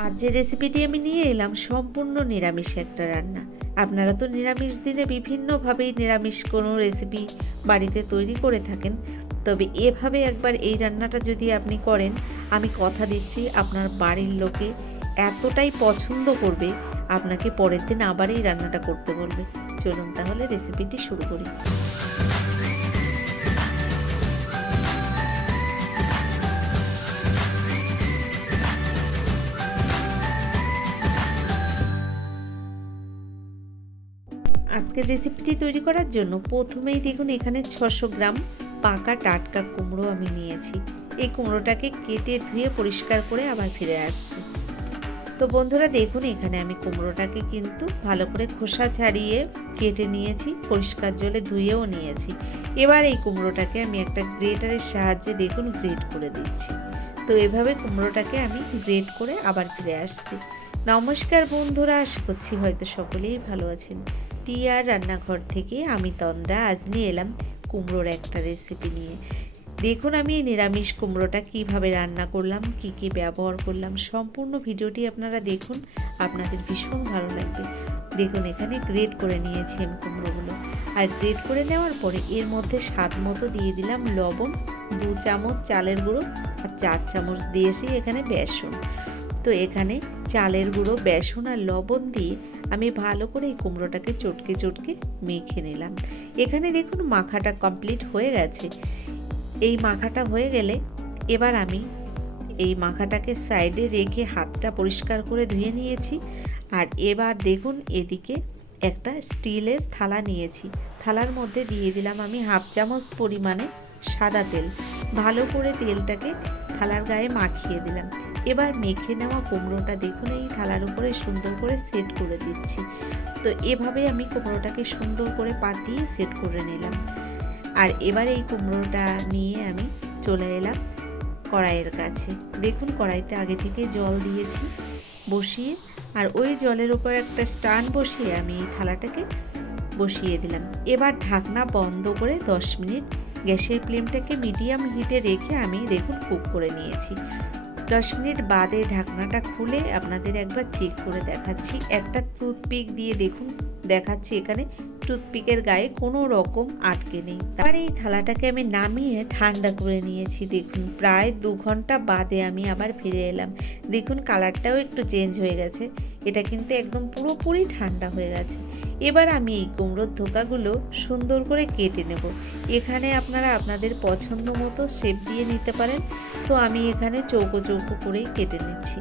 আজ যে রেসিপিটি আমি নিয়ে এলাম সম্পূর্ণ নিরামিষ একটা রান্না। আপনারা তো নিরামিষ দিনে বিভিন্নভাবেই নিরামিষ কোনো রেসিপি বাড়িতে তৈরি করে থাকেন, তবে এভাবে একবার এই রান্নাটা যদি আপনি করেন, আমি কথা দিচ্ছি আপনার বাড়ির লোকে এতটাই পছন্দ করবে, আপনাকে পরের দিন আবার এই রান্নাটা করতে বলবে। চলুন তাহলে রেসিপিটি শুরু করি। আজকের রেসিপিটি তৈরি করার জন্য প্রথমেই দেখুন এখানে 600 গ্রাম পাকা টাটকা কুমড়ো আমি নিয়েছি। এই কুমড়োটাকে কেটে ধুয়ে পরিষ্কার করে আবার ফিরে আসছি। তো বন্ধুরা দেখুন এখানে আমি কুমড়োটাকে কিন্তু ভালো করে খোসা ছাড়িয়ে কেটে নিয়েছি, পরিষ্কার জলে ধুয়েও নিয়েছি। এবার এই কুমড়োটাকে আমি একটা গ্রেটারের সাহায্যে দেখুন গ্রেট করে দিচ্ছি। তো এভাবে কুমড়োটাকে আমি গ্রেট করে আবার ফিরে আসছি। নমস্কার বন্ধুরা, আশা করছি হয়তো সকলেই ভালো আছেন। টিয়ার রান্নাঘর থেকে আমি তন্দ্রা আজ নিয়ে এলাম কুমড়োর একটা রেসিপি নিয়ে। দেখুন আমি এই নিরামিষ কুমড়োটা কিভাবে রান্না করলাম, কি কি ব্যবহার করলাম, সম্পূর্ণ ভিডিওটি আপনারা দেখুন, আপনাদের ভীষণ ভালো লাগবে। দেখুন এখানে গ্রেট করে নিয়েছি আমি কুমড়োগুলো, আর গ্রেট করে নেওয়ার পরে এর মধ্যে স্বাদ মতো দিয়ে দিলাম লবণ, 2 চামচ চালের গুঁড়ো, আর 4 চামচ দিয়েছি এখানে বেসন। তো এখানে চালের গুঁড়ো, বেসন আর লবণ দিয়ে আমি ভালো করে এই কুমড়োটাকে চটকে চটকে মেখে নিলাম। এখানে দেখুন মাখাটা কমপ্লিট হয়ে গেছে। এই মাখাটা হয়ে গেলে এবার আমি এই মাখাটাকে সাইডে রেখে হাতটা পরিষ্কার করে ধুয়ে নিয়েছি। আর এবার দেখুন এদিকে একটা স্টিলের থালা নিয়েছি, থালার মধ্যে দিয়ে দিলাম আমি 1/2 চামচ পরিমাণে সাদা তেল। ভালো করে তেলটাকে থালার গায়ে মাখিয়ে দিলাম। এবার মেখে নেওয়া কুমড়োটা দেখুন এই থালার উপরে সুন্দর করে সেট করে দিচ্ছি। তো এভাবে আমি কুমড়োটাকে সুন্দর করে পাতিয়ে সেট করে নিলাম। আর এবার এই কুমড়োটা নিয়ে আমি চলে এলাম কড়াইয়ের কাছে। দেখুন কড়াইতে আগে থেকে জল দিয়েছি বসিয়ে, আর ওই জলের উপর একটা স্ট্যান্ড বসিয়ে আমি এই থালাটাকে বসিয়ে দিলাম। এবার ঢাকনা বন্ধ করে 10 মিনিট গ্যাসের ফ্লেমটাকে মিডিয়াম হিটে রেখে আমি দেখুন কুক করে নিয়েছি। 10 মিনিট বাদে ঢাকনাটা খুলে আপনাদের একবার চেক করে দেখাচ্ছি। একটা টুথপিক দিয়ে দেখুন দেখাচ্ছি, এখানে টুথপিকের গায়ে কোনো রকম আটকে নেই। তারপর এই থালাটাকে আমি নামিয়ে ঠান্ডা করে নিয়েছি। দেখুন প্রায় 2 ঘন্টা বাদে আমি আবার ফিরে এলাম। দেখুন কালারটাও একটু চেঞ্জ হয়ে গেছে, এটা কিন্তু একদম পুরোপুরি ঠান্ডা হয়ে গেছে। এবার আমি এই কুমড়োর ধোকাগুলো সুন্দর করে কেটে নেব। এখানে আপনারা আপনাদের পছন্দ মতো শেপ দিয়ে নিতে পারেন। তো আমি এখানে চৌকো চৌকো করেই কেটে নিচ্ছি।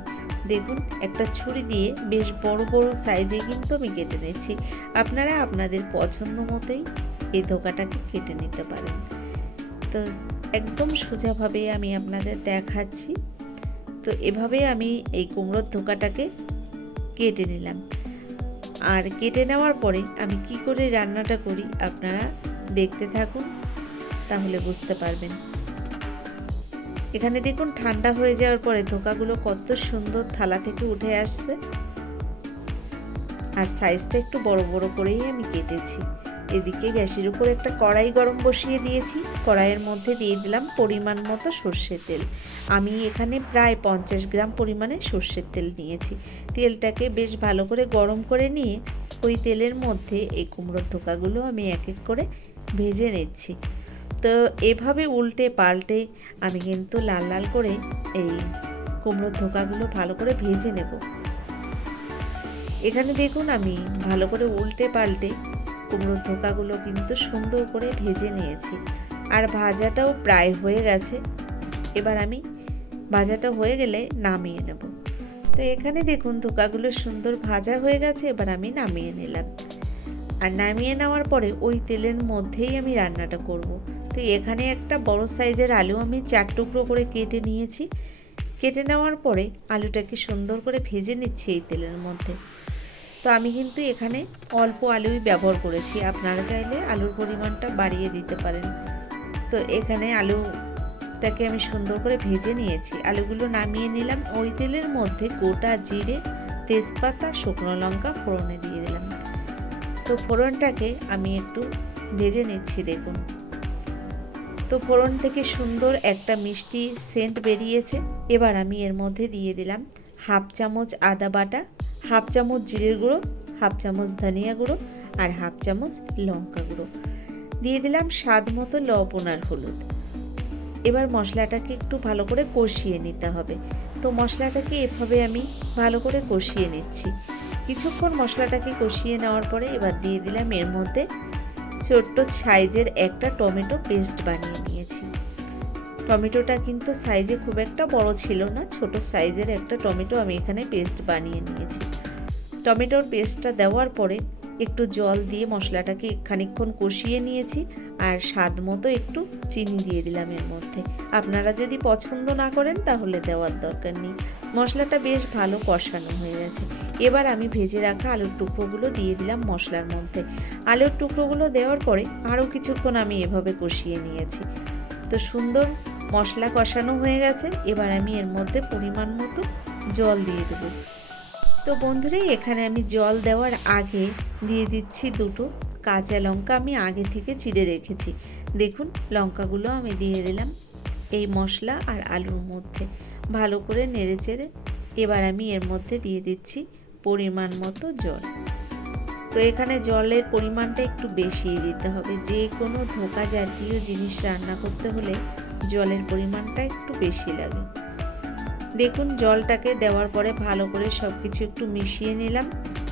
দেখুন একটা ছুরি দিয়ে বেশ বড় বড় সাইজে কিন্তু আমি কেটে নিচ্ছি। আপনারা আপনাদের পছন্দ মতোই এই ধোকাটাকে কেটে নিতে পারেন। তো একদম সোজাভাবে আমি আপনাদের দেখাচ্ছি। তো এভাবে আমি এই কুমড়োর ধোকাটাকে কেটে নিলাম। আর কেটে নেওয়ার পরে আমি কি করে রান্নাটা করি আপনারা দেখতে থাকুন, তাহলে বুঝতে পারবেন। এখানে দেখুন ঠান্ডা হয়ে যাওয়ার পরে ধোকাগুলো কত সুন্দর থালা থেকে উঠে আসছে, আর সাইজটা একটু বড় বড় করেই আমি কেটেছি। এদিকে গ্যাসের উপর একটা কড়াই গরম বসিয়ে দিয়েছি। কড়াইয়ের মধ্যে দিয়ে দিলাম পরিমাণ মতো সর্ষের তেল। আমি এখানে প্রায় 50 গ্রাম পরিমাণে সর্ষের তেল নিয়েছি। তেলটাকে বেশ ভালো করে গরম করে নিয়ে ওই তেলের মধ্যে এই কুমড়োর ধোকাগুলো আমি এক এক করে ভেজে নিচ্ছি। তো এভাবে উল্টে পাল্টে আমি কিন্তু লাল লাল করে এই কুমড়োর ধোকাগুলো ভালো করে ভেজে নেব। এখানে দেখুন আমি ভালো করে উল্টে পাল্টে কুমড়োর ধোকাগুলো কিন্তু সুন্দর করে ভেজে নিয়েছি, আর ভাজাটাও প্রায় হয়ে গেছে। এবার আমি ভাজাটা হয়ে গেলে নামিয়ে নেব। তো এখানে দেখুন ধোকাগুলো সুন্দর ভাজা হয়ে গেছে, এবার আমি নামিয়ে নিলাম। আর নামিয়ে নেওয়ার পরে ওই তেলের মধ্যেই আমি রান্নাটা করব। তো এখানে একটা বড় সাইজের আলু আমি 4 টুকরো করে কেটে নিয়েছি। কেটে নেওয়ার পরে আলুটাকে সুন্দর করে ভেজে নিচ্ছি এই তেলের মধ্যে। তো আমি কিন্তু এখানে অল্প আলুই ব্যবহার করেছি, আপনারা চাইলে আলুর পরিমাণটা বাড়িয়ে দিতে পারেন। তো এখানে আলুটাকে আমি সুন্দর করে ভেজে নিয়েছি। আলুগুলো নামিয়ে নিলাম। ওই তেলের মধ্যে গোটা জিরে, তেজপাতা, শুকনো লঙ্কা ফোড়নে দিয়ে দিলাম। তো ফোড়নটাকে আমি একটু ভেজে নিচ্ছি। দেখুন তো ফোড়ন থেকে সুন্দর একটা মিষ্টি সেন্ট বেরিয়েছে। এবার আমি এর মধ্যে দিয়ে দিলাম হাফ চামচ আদা বাটা, হাফ চামচ জিরের গুঁড়ো, হাফ চামচ ধনিয়া গুঁড়ো আর হাফ চামচ লঙ্কা গুঁড়ো। দিয়ে দিলাম স্বাদ মতো লবণ আর হলুদ। এবার মশলাটাকে একটু ভালো করে কষিয়ে নিতে হবে। তো মশলাটাকে এভাবে আমি ভালো করে কষিয়ে নিচ্ছি। কিছুক্ষণ মশলাটাকে কষিয়ে নেওয়ার পরে এবার দিয়ে দিলাম এর মধ্যে ছোট্ট সাইজের একটা টমেটো পেস্ট বানিয়ে নিয়েছি। টমেটোটা কিন্তু সাইজে খুব একটা বড় ছিল না, ছোট সাইজের একটা টমেটো আমি এখানে পেস্ট বানিয়ে নিয়েছি। টমেটোর পেস্টটা দেওয়ার পরে একটু জল দিয়ে মশলাটাকে খানিকক্ষণ কষিয়ে নিয়েছি আর স্বাদ মতো একটু চিনি দিয়ে দিলাম এর মধ্যে। আপনারা যদি পছন্দ না করেন তাহলে দেওয়ার দরকার নেই। মশলাটা বেশ ভালো কষানো হয়ে গেছে। এবার আমি ভেজে রাখা আলুর টুকরোগুলো দিয়ে দিলাম মশলার মধ্যে। আলুর টুকরোগুলো দেওয়ার পরে আরও কিছুক্ষণ আমি এভাবে কষিয়ে নিয়েছি। তো সুন্দর মশলা কষানো হয়ে গেছে। এবার আমি এর মধ্যে পরিমাণ মতো জল দিয়ে দেবো। তো বন্ধুরা, এখানে আমি জল দেওয়ার আগে দিয়ে দিচ্ছি দুটো কাঁচা লঙ্কা, আমি আগে থেকে চিড়ে রেখেছি। দেখুন লঙ্কাগুলো আমি দিয়ে দিলাম এই মশলা আর আলুর মধ্যে, ভালো করে নেড়েচেড়ে এবার আমি এর মধ্যে দিয়ে দিচ্ছি পরিমাণ মতো জল। তো এখানে জলের পরিমাণটা একটু বেশিই দিতে হবে। যে কোনো ধোঁকা জাতীয় জিনিস রান্না করতে হলে জলের পরিমাণটা একটু বেশি লাগে। দেখুন জলটাকে দেওয়ার পরে ভালো করে সব কিছু একটু মিশিয়ে নিলাম।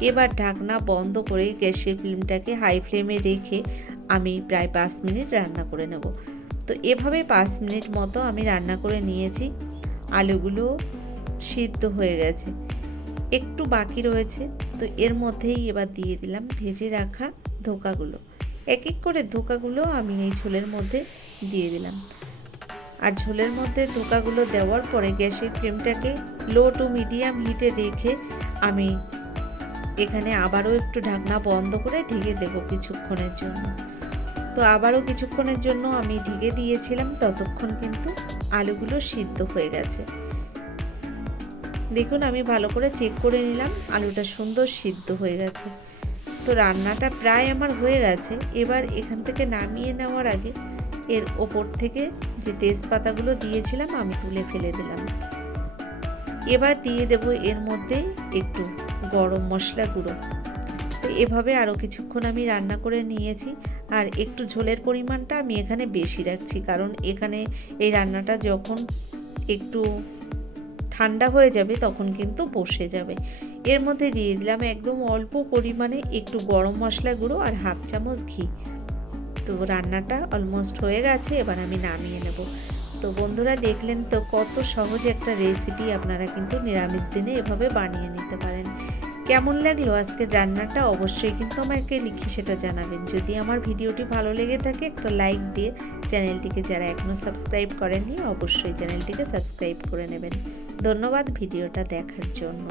এবার ঢাকনা বন্ধ করে গ্যাসের ফ্লেমটাকে হাই ফ্লেমে রেখে আমি প্রায় 5 মিনিট রান্না করে নেব। তো এভাবে 5 মিনিট মতো আমি রান্না করে নিয়েছি। আলুগুলো সিদ্ধ হয়ে গেছে, একটু বাকি রয়েছে। তো এর মধ্যেই এবার দিয়ে দিলাম ভেজে রাখা ধোকাগুলো। এক এক করে ধোকাগুলো আমি এই ঝোলের মধ্যে দিয়ে দিলাম। আর ঝোলের মধ্যে ধোকাগুলো দেওয়ার পরে গ্যাসের ফ্লেমটাকে লো টু মিডিয়াম হিটে রেখে আমি এখানে আবারও একটু ঢাকনা বন্ধ করে ঢেকে দেব কিছুক্ষণের জন্য। তো আবারও কিছুক্ষণের জন্য আমি ঢেকে দিয়েছিলাম, ততক্ষণ কিন্তু আলুগুলো সিদ্ধ হয়ে গেছে। দেখুন আমি ভালো করে চেক করে নিলাম, আলুটা সুন্দর সিদ্ধ হয়ে গেছে। তো রান্নাটা প্রায় আমার হয়ে গেছে। এবার এখান থেকে নামিয়ে নেওয়ার আগে এর ওপর থেকে যে তেজপাতাগুলো দিয়েছিলাম আমি তুলে ফেলে দিলাম। এবার দিয়ে দেব এর মধ্যে একটু গরম মশলা গুঁড়ো। তো এভাবে আরও কিছুক্ষণ আমি রান্না করে নিয়েছি। আর একটু ঝোলের পরিমাণটা আমি এখানে বেশি রাখছি, কারণ এখানে এই রান্নাটা যখন একটু ঠান্ডা হয়ে যাবে তখন কিন্তু বসে যাবে। এর মধ্যে দিয়ে দিলাম একদম অল্প পরিমাণে একটু গরম মশলা গুঁড়ো আর হাফ চামচ ঘি। তো রান্নাটা অলমোস্ট হয়ে গেছে, এবার আমি নামিয়ে নেব। তো বন্ধুরা দেখলেন তো কত সহজ একটা রেসিপি, আপনারা কিন্তু নিরামিষ দিনে এভাবে বানিয়ে নিতে পারেন। কেমন লাগলো আজকের রান্নাটা অবশ্যই কিন্তু আমাকে লিখে সেটা জানাবেন। যদি আমার ভিডিওটি ভালো লেগে থাকে একটা লাইক দিয়ে চ্যানেলটিকে যারা এখনও সাবস্ক্রাইব করেননি অবশ্যই চ্যানেলটিকে সাবস্ক্রাইব করে নেবেন। ধন্যবাদ ভিডিওটা দেখার জন্য।